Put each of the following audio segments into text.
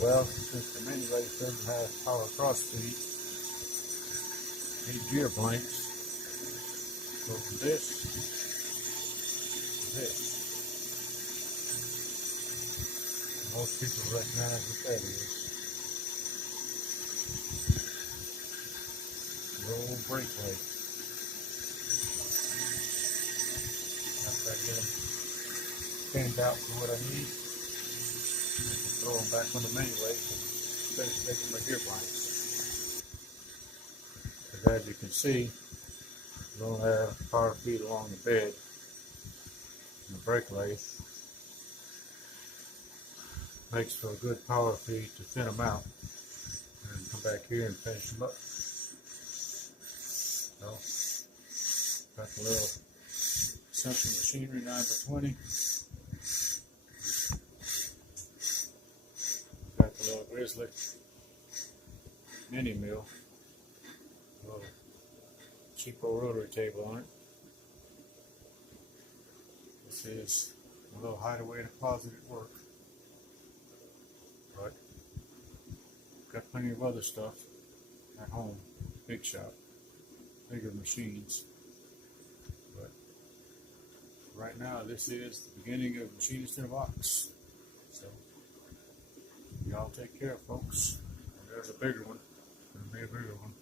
Well, since the mini lathe doesn't have power cross feed, need gear blanks. Go from this to this. Most people recognize what that is. Roll brake plate. After I get them pinned out for what I need, I can throw them back on the mini lathe and finish making my gear blanks. But as you can see, we don't have power feed along the bed in the brake lathe. Makes for a good power feed to thin them out. And come back here and finish them up. So, got the little Central Machinery 9x20. Got the little Grizzly mini mill. A little cheapo rotary table on it. This is a little hideaway deposit at work. But got plenty of other stuff at home, big shop, bigger machines. But right now, this is the beginning of Machinist in a Box. So y'all take care, folks. There's a bigger one. There'll be a bigger one.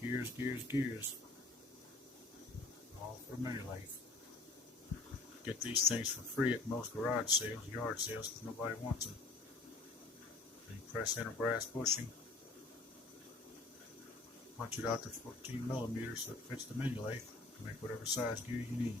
Gears, gears, gears. All for mini lathe. Get these things for free at most garage sales, yard sales, because nobody wants them. So you press in a brass bushing, punch it out to 14 millimeters so it fits the mini lathe to make whatever size gear you need.